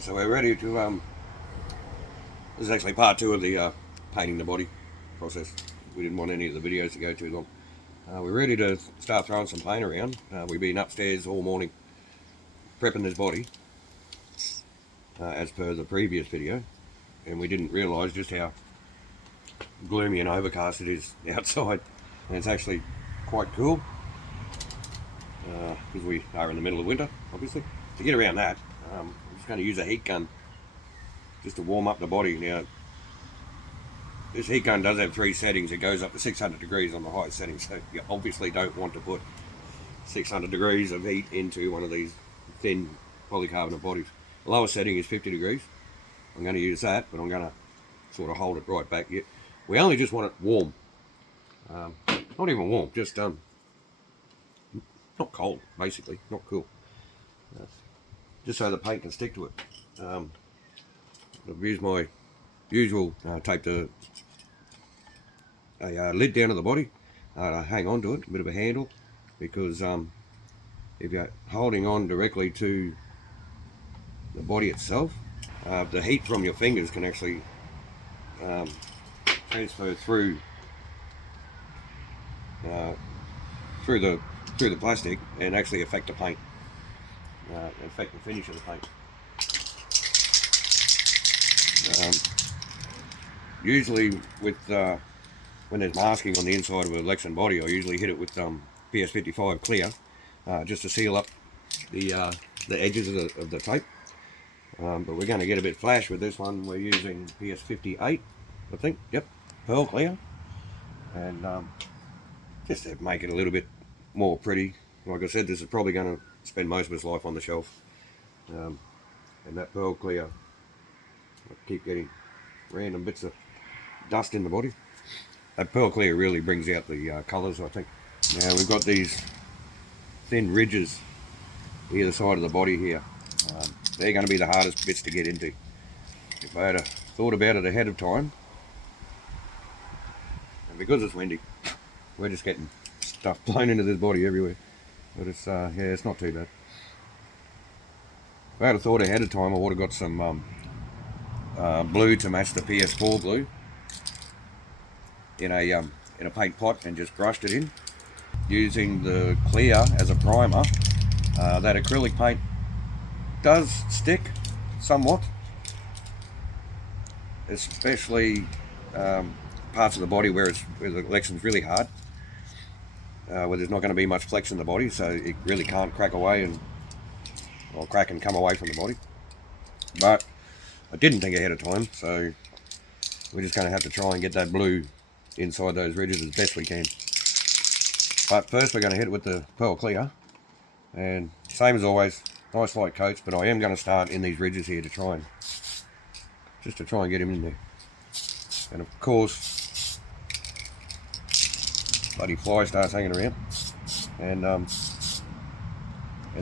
So we're ready to, this is actually part 2 of the painting the body process. We didn't want any of the videos to go too long. We're ready to start throwing some paint around. We've been upstairs all morning prepping this body, as per the previous video, and we didn't realise just how gloomy and overcast it is outside, and it's actually quite cool, because we are in the middle of winter, obviously. To get around that, I'm just going to use a heat gun just to warm up the body. Now, this heat gun does have 3 settings. It goes up to 600 degrees on the highest setting, so you obviously don't want to put 600 degrees of heat into one of these thin polycarbonate bodies. The lowest setting is 50 degrees. I'm going to use that, but I'm going to sort of hold it right back. We only just want it warm. Not even warm, just not cold, basically, not cool. Just so the paint can stick to it. I've used my usual taped a lid down to the body to hang on to it, a bit of a handle, because if you're holding on directly to the body itself, the heat from your fingers can actually transfer through the plastic and actually affect the paint, affect the finish of the paint. Usually with when there's masking on the inside of a Lexan body, I usually hit it with PS55 clear, just to seal up the edges of the tape. But we're going to get a bit flash with this one. We're using PS58, I think. Yep, pearl clear, and just to make it a little bit more pretty. Like I said, this is probably going to spend most of its life on the shelf, and that pearl clear, I keep getting random bits of dust in the body. That pearl clear really brings out the colours, I think. Now we've got these thin ridges either side of the body here. They're going to be the hardest bits to get into. If I had thought about it ahead of time, and because it's windy, we're just getting stuff blown into this body everywhere. But it's yeah, it's not too bad. If I had thought ahead of time, I would have got some blue to match the PS4 blue in a paint pot and just brushed it in, using the clear as a primer. That acrylic paint does stick somewhat, especially parts of the body where the Lexan's really hard, where there's not going to be much flex in the body, so it really can't crack away or crack and come away from the body. But I didn't think ahead of time, so we're just going to have to try and get that blue inside those ridges as best we can. But first we're going to hit it with the pearl clear, and same as always, nice light coats, but I am going to start in these ridges here to try and get them in there. And of course, bloody fly starts hanging around, and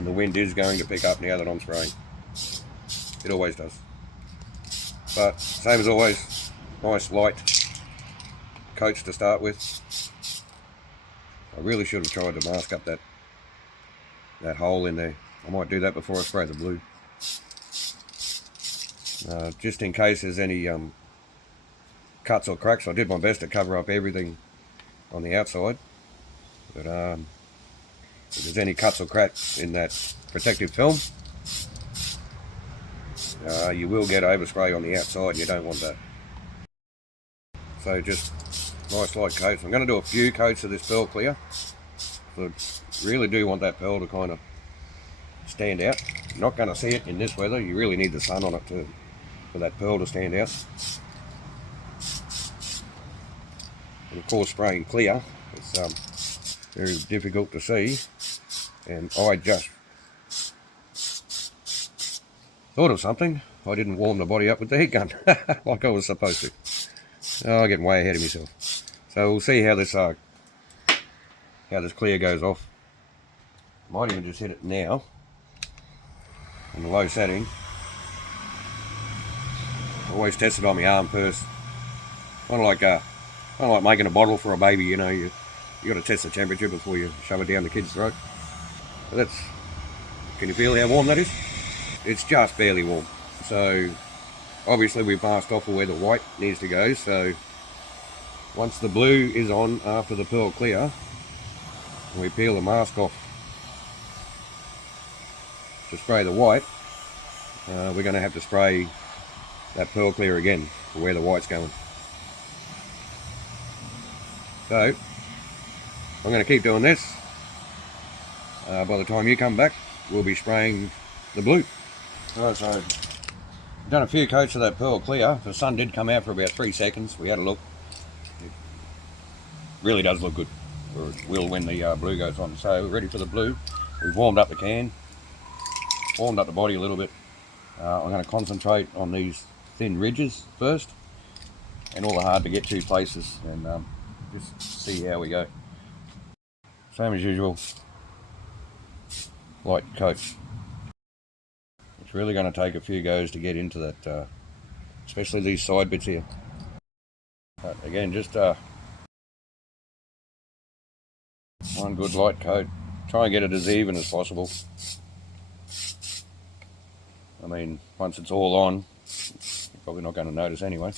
the wind is going to pick up now that I'm spraying. It always does. But same as always, nice light coats to start with. I really should have tried to mask up that hole in there. I might do that before I spray the blue. Just in case there's any cuts or cracks, I did my best to cover up everything on the outside. But if there's any cuts or cracks in that protective film, you will get overspray on the outside. You don't want that. So just nice light coats. I'm going to do a few coats of this pearl clear. So I really do want that pearl to kind of stand out. You're not going to see it in this weather. You really need the sun on it for that pearl to stand out. And of course, spraying clear, it's very difficult to see. And I just thought of something. I didn't warm the body up with the heat gun like I was supposed to. Oh, I'm getting way ahead of myself. So we'll see how this clear goes off. Might even just hit it now in the low setting. Always test it on my arm first. Kind of like making a bottle for a baby. You know, you got to test the temperature before you shove it down the kid's throat. But can you feel how warm that is? It's just barely warm. So obviously we've masked off where the white needs to go, so once the blue is on after the pearl clear, and we peel the mask off to spray the white, we're going to have to spray that pearl clear again for where the white's going. So I'm going to keep doing this. By the time you come back, we'll be spraying the blue. Right, so I've done a few coats of that pearl clear. The sun did come out for about 3 seconds. We had a look. It really does look good, or it will when the blue goes on. So we're ready for the blue. We've warmed up the can, warmed up the body a little bit. I'm going to concentrate on these thin ridges first, and all the hard to get to places, and just see how we go. Same as usual, light coat. It's really going to take a few goes to get into that, especially these side bits here. But again, just one good light coat. Try and get it as even as possible. I mean, once it's all on, you're probably not going to notice anyway.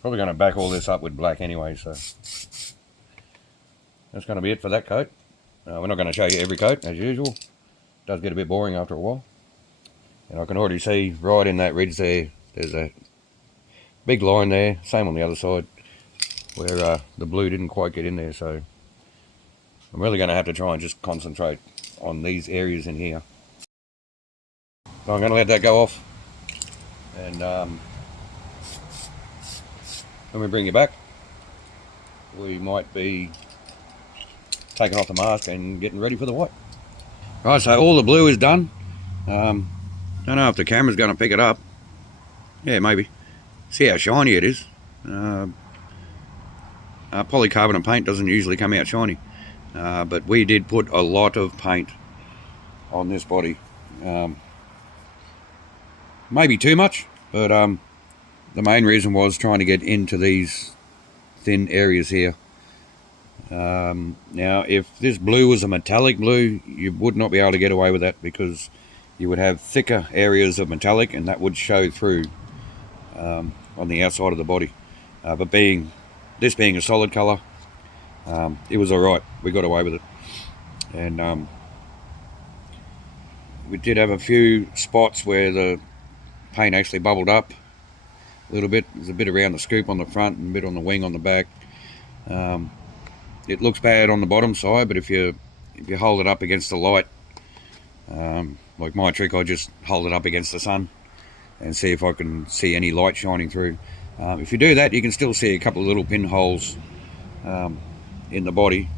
Probably going to back all this up with black anyway, so that's going to be it for that coat. We're not going to show you every coat as usual. It does get a bit boring after a while. And I can already see right in that ridge there, there's a big line there, same on the other side, where the blue didn't quite get in there. So I'm really going to have to try and just concentrate on these areas in here. So I'm going to let that go off, and when we bring you back, we might be taking off the mask and getting ready for the white. Right, so all the blue is done. Don't know if the camera's going to pick it up. Yeah, maybe. See how shiny it is. Polycarbonate paint doesn't usually come out shiny, but we did put a lot of paint on this body. Maybe too much, but the main reason was trying to get into these thin areas here. Now, if this blue was a metallic blue, you would not be able to get away with that, because you would have thicker areas of metallic, and that would show through on the outside of the body. But this being a solid colour, it was alright. We got away with it. And we did have a few spots where the paint actually bubbled up a little bit. There's a bit around the scoop on the front and a bit on the wing on the back. It looks bad on the bottom side, but if you hold it up against the light, like my trick, I just hold it up against the sun and see if I can see any light shining through. If you do that, you can still see a couple of little pinholes in the body,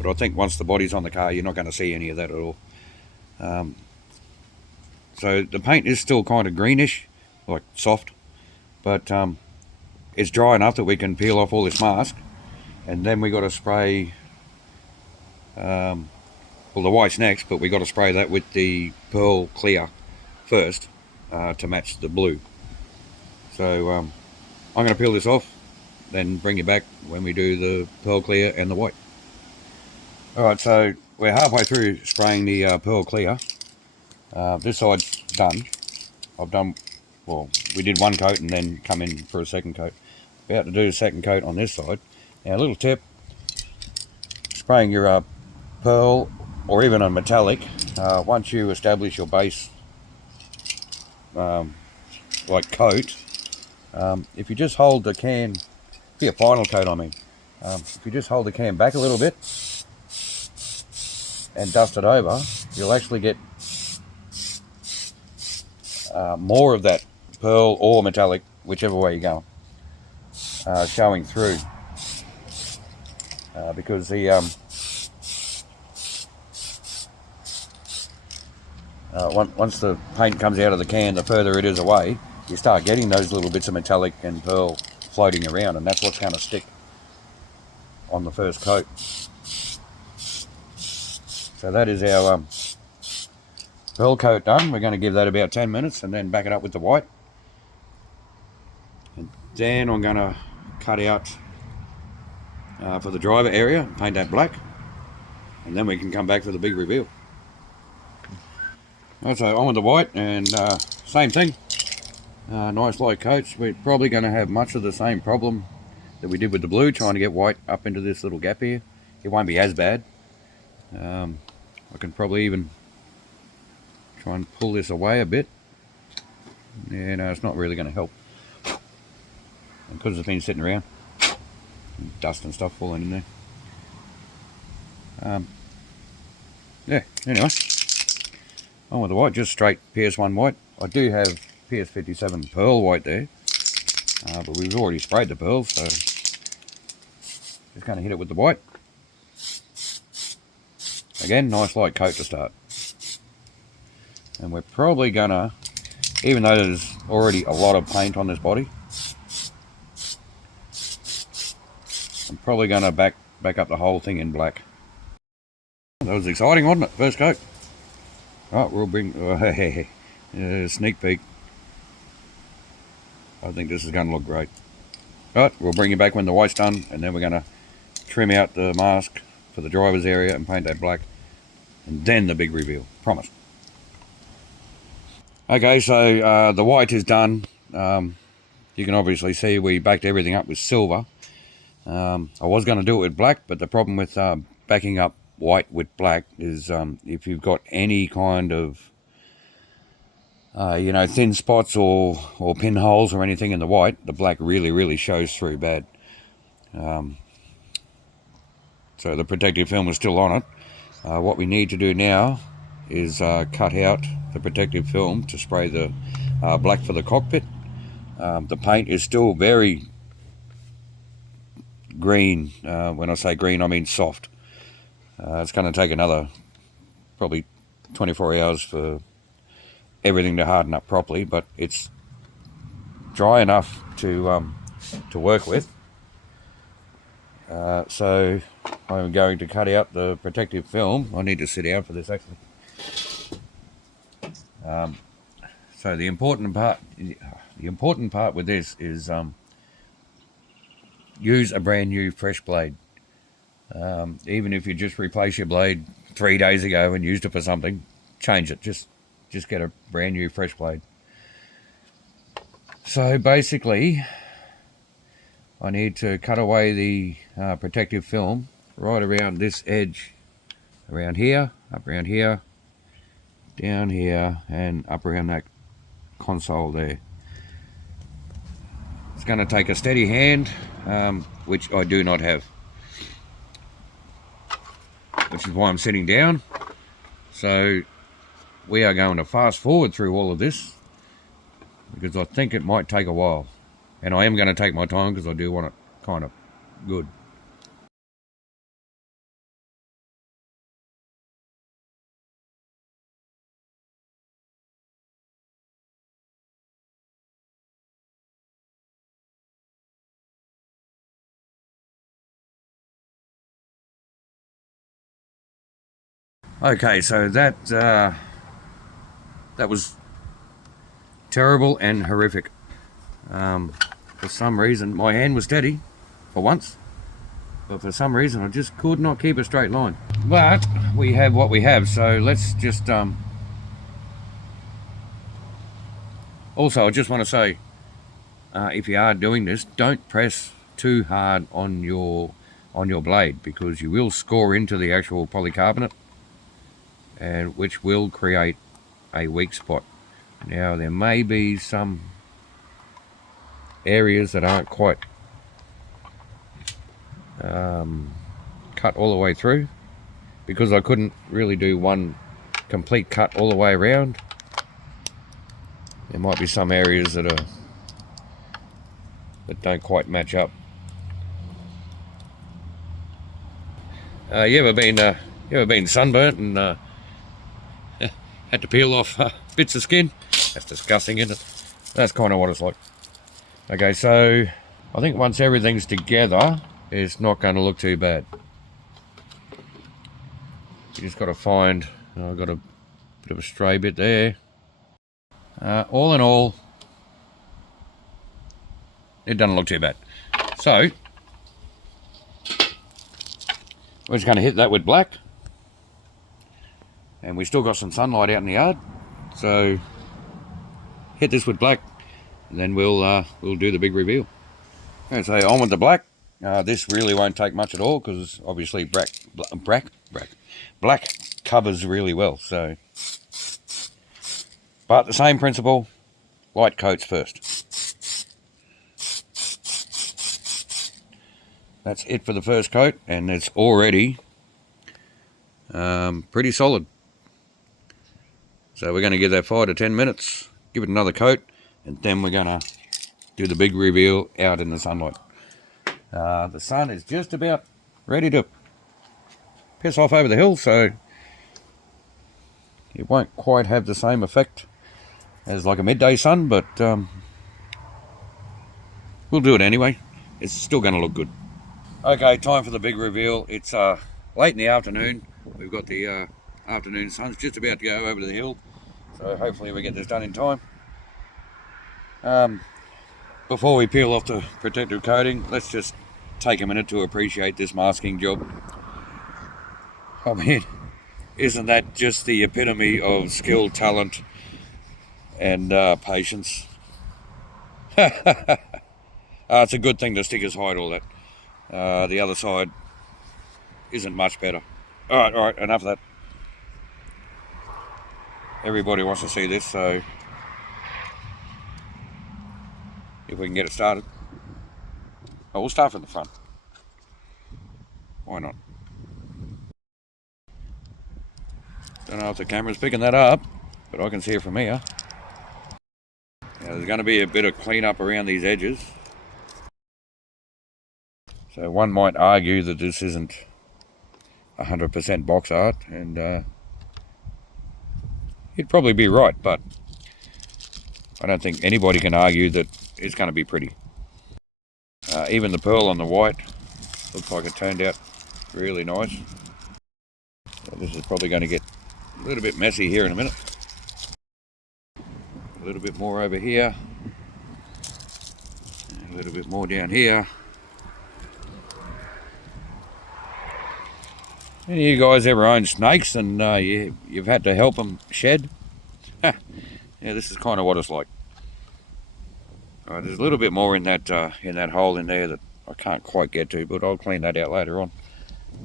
but I think once the body's on the car, you're not going to see any of that at all. So the paint is still kind of greenish, like soft, but it's dry enough that we can peel off all this mask, and then we got to spray, well, the white's next, but we got to spray that with the pearl clear first to match the blue. So I'm going to peel this off, then bring you back when we do the pearl clear and the white. Alright, so we're halfway through spraying the pearl clear. This side's done. Well, we did one coat and then come in for a second coat. About to do the second coat on this side. Now, a little tip, spraying your pearl or even a metallic, once you establish your base like coat, if you just hold the can, for your final coat I mean, if you just hold the can back a little bit and dust it over, you'll actually get more of that pearl or metallic, whichever way you go, showing through, because the once the paint comes out of the can, the further it is away, you start getting those little bits of metallic and pearl floating around, and that's what's going to stick on the first coat. So that is our pearl coat done. We're going to give that about 10 minutes and then back it up with the white. And then I'm going to cut out for the driver area, paint that black, and then we can come back for the big reveal. Also on with the white, and same thing. Nice light coats. We're probably going to have much of the same problem that we did with the blue, trying to get white up into this little gap here. It won't be as bad. I can probably even try and pull this away a bit. Yeah, no, it's not really going to help. And because it's been sitting around, dust and stuff falling in there. Yeah, anyway. On with the white, just straight PS1 white. I do have PS57 pearl white there. But we've already sprayed the pearls, so just going to hit it with the white. Again, nice light coat to start. And we're probably going to, even though there's already a lot of paint on this body, I'm probably going to back up the whole thing in black. That was exciting, wasn't it? First coat. Right, we'll bring sneak peek. I think this is going to look great. Right, we'll bring you back when the white's done, and then we're going to trim out the mask for the driver's area and paint that black, and then the big reveal. Promise. Okay, so the white is done. You can obviously see we backed everything up with silver. I was going to do it with black, but the problem with backing up white with black is if you've got any kind of thin spots or pinholes or anything in the white, the black really shows through bad. So the protective film is still on it. What we need to do now is cut out the protective film to spray the black for the cockpit. The paint is still very green. When I say green, I mean soft. It's going to take another probably 24 hours for everything to harden up properly, but it's dry enough to work with. So I'm going to cut out the protective film. I need to sit down for this actually. So the important part with this is use a brand new fresh blade. Even if you just replace your blade 3 days ago and used it for something, change it. Just get a brand new fresh blade. So basically, I need to cut away the protective film right around this edge, around here, up around here, down here, and up around that console there. It's going to take a steady hand, which I do not have, which is why I'm sitting down. So we are going to fast forward through all of this because I think it might take a while, and I am going to take my time because I do want it kind of good. Okay, so that was terrible and horrific. For some reason, my hand was steady for once, but for some reason I just could not keep a straight line. But we have what we have, so let's just also I just want to say, if you are doing this, don't press too hard on your blade, because you will score into the actual polycarbonate, and which will create a weak spot. Now there may be some areas that aren't quite cut all the way through, because I couldn't really do one complete cut all the way around. There might be some areas that don't quite match up. You ever been sunburnt and had to peel off bits of skin? That's disgusting, isn't it? That's kind of what it's like. Okay, so I think once everything's together, it's not going to look too bad. You just got to find, I've got a bit of a stray bit there. All in all, it doesn't look too bad. So we're just going to hit that with black, and we still got some sunlight out in the yard, So hit this with black, and then we'll do the big reveal. Okay, so on with the black. This really won't take much at all because obviously black covers really well. So, but the same principle, light coats first. That's it for the first coat, and it's already pretty solid. So we're going to give that 5 to 10 minutes, give it another coat, and then we're going to do the big reveal out in the sunlight. The sun is just about ready to piss off over the hill, so it won't quite have the same effect as like a midday sun, but we'll do it anyway. It's still going to look good. Okay, time for the big reveal. It's late in the afternoon. We've got the afternoon sun's just about to go over the hill, so hopefully we get this done in time. Before we peel off the protective coating, let's just take a minute to appreciate this masking job. I mean, isn't that just the epitome of skill, talent, and patience? It's a good thing the stickers hide all that. The other side isn't much better. All right, enough of that. Everybody wants to see this, so if we can get it started. Oh, we'll start from the front. Why not? Don't know if the camera's picking that up, but I can see it from here. Now, there's going to be a bit of cleanup around these edges. So one might argue that this isn't 100% box art, and you'd probably be right, but I don't think anybody can argue that it's going to be pretty. Even the pearl on the white looks like it turned out really nice. So this is probably going to get a little bit messy here in a minute. A little bit more over here. A little bit more down here. Any of you guys ever own snakes and you've had to help them shed? Yeah, this is kind of what it's like. There's a little bit more in that hole in there that I can't quite get to, but I'll clean that out later on.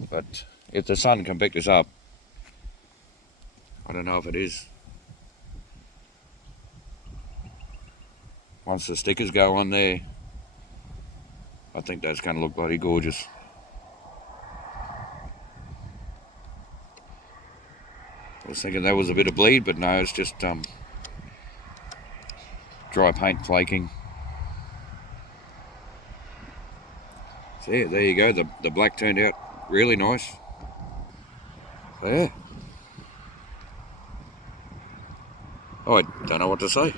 But if the sun can pick this up, I don't know if it is. Once the stickers go on there, I think that's going to look bloody gorgeous. I was thinking that was a bit of bleed, but no, it's just dry paint flaking. So yeah, there you go. The black turned out really nice. So yeah. I don't know what to say.